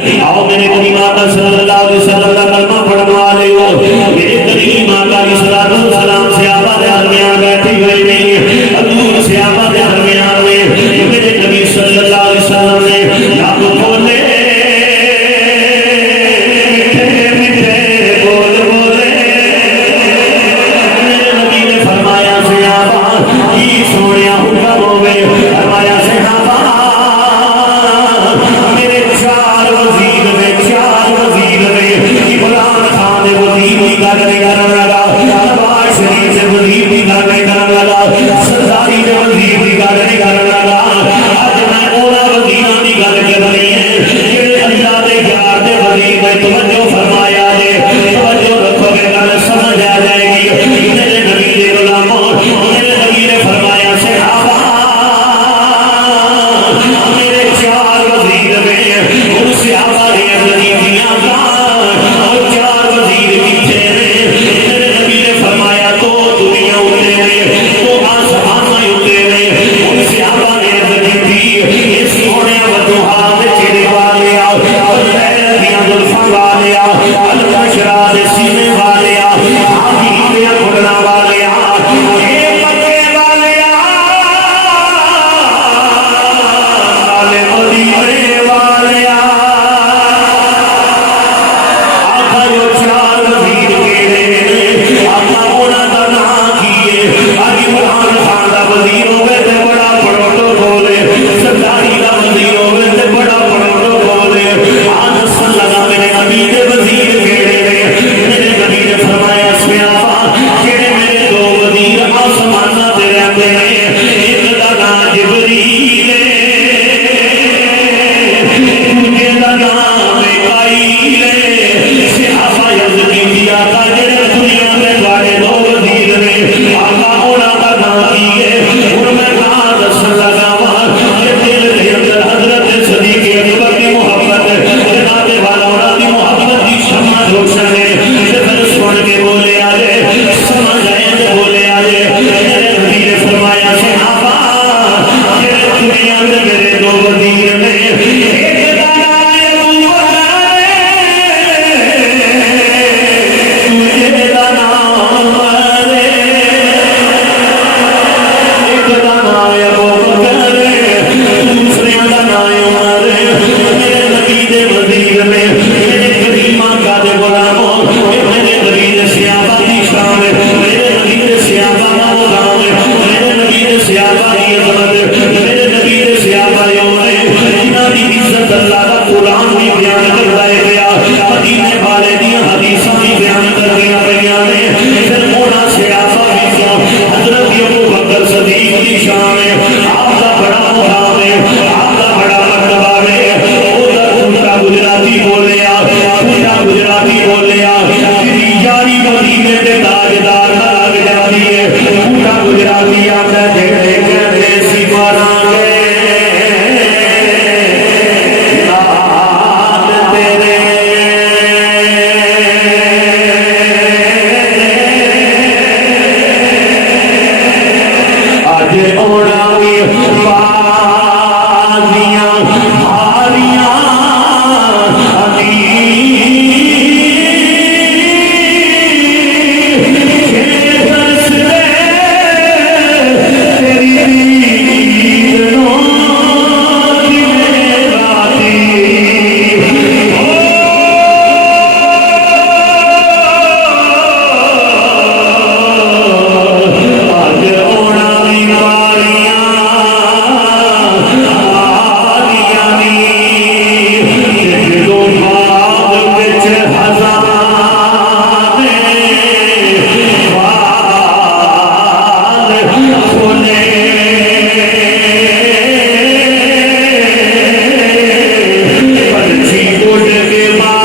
आओ मेरे करीम आका सल्लल्लाहु अलैहि वसल्लम का कलमा पढ़ने वाले हो, मेरे करीम आका अलैहि सलाम सहाबा के दरमियान बैठे हुए नहीं, हजूर सहाबा के दरमियान में मेरे नबी सल्लल्लाहु अलैहि वसल्लम ने रब बोले बोल बोले, मेरे नबी ने फरमाया सहाबा की सोनिया हुक्म होवे, फरमाया सहाबा मेरे चार वजीर में इमरान खान ने वजीर की गल नहीं करने लगा, नवाज शरीफ से वजीर की गल नहीं करने लगा, सरदारी ने वजीर की गल नहीं करने लगा। अज मैं उन्होंने वजीरों की गल कर रही है जेडे अल्लाह के यार के वजीर ने तवज्जो फरमाया है, तवज्जो रखोगे गल समझ आ जाएगी। मेरे नबी के गुलामों, मेरे नबी ने फरमाया सहाबा मेरे चार वजीर में उन सहाबा ने वजीरियां और चार वजीर पीछे में, मेरे नबी ने फरमाया दो दुनिया उतरे में, दो आसमान उतरे में, उन सहाबा ने वजी दी इस सोने वजूहा में चेहरे वाले जुल्फा वाले अलमशरा दे सीने वाले हाथी पे घुटना वाले मक्के वाले मदीने वाले आका जो चार वजीर केड़े आका उन्हां दा नाम की है। अज इमरान खान दा वजीर होवे ते बड़ा प्रोटोकॉल है, सरदारी दा वजीर होवे ते बड़ा प्रोटोकॉल है। आज सल्लल्लाहु मेरे नबी दे वजीर केड़े ने, मेरे नबी ने फरमाया सहाबा जेड़े मेरे दो वजीर आसमानां ते रहंदे ने, एक दा नाम जिबरील है, दूजे दा नाम मीकाईल है। सहाबा यज़दी दिया का जेड़े दुनिया में वाले दो वजीर ने, आका उन्हां दा नाम की है। हुण मैं नाम दसन लगा वा कि दिल दे अंदर हजरत सदीक अकबर की मोहब्बत, जनाब वाला उन्हां दी मोहब्बत की शम्मा रोशन है। फिर सुन के बोले आजे, समझ आए तो बोले आजे। मेरे नबी ने फरमाया सहाबा जेड़े दुनिया में मेरे दो वजीर ने, एक दा नाम है अबू बकर, दूजे दा नाम उमर, एक दा नाम है अबू बकर, दूसरे दा नाम है उमर। मेरे नबी दे वजीर ने, मेरे करीम आका दे गुलामों, मेरे नबी दे सहाबा की शान, मेरे नबी दे सहाबा का मुकाम, मेरे नबी दे सहाबा की अजमत, मेरे नबी दे सहाबा जिन्हां दी इज्जत अल्लाह दा कुरान भी बयान करदा है गया, मदीने वाले दी हदीसां भी बयान करदियां पईयां ने। फिर उन्हां सहाबा विचों हजरत अबू बकर सदीक दी शान है, आपदा बड़ा मुकाम है, आपदा बड़ा मर्तबा है। उधर उनका गुजराती बोलिया, पूरा गुजराती बोलिया, तेरी यारी मदीने दे ताजदार ना लग जाती है। पूरा गुजराती आंदा जेड़े कहंदे सी मारांगे नाल तेरे, अज ओना भी बाजियां हारियां के बाद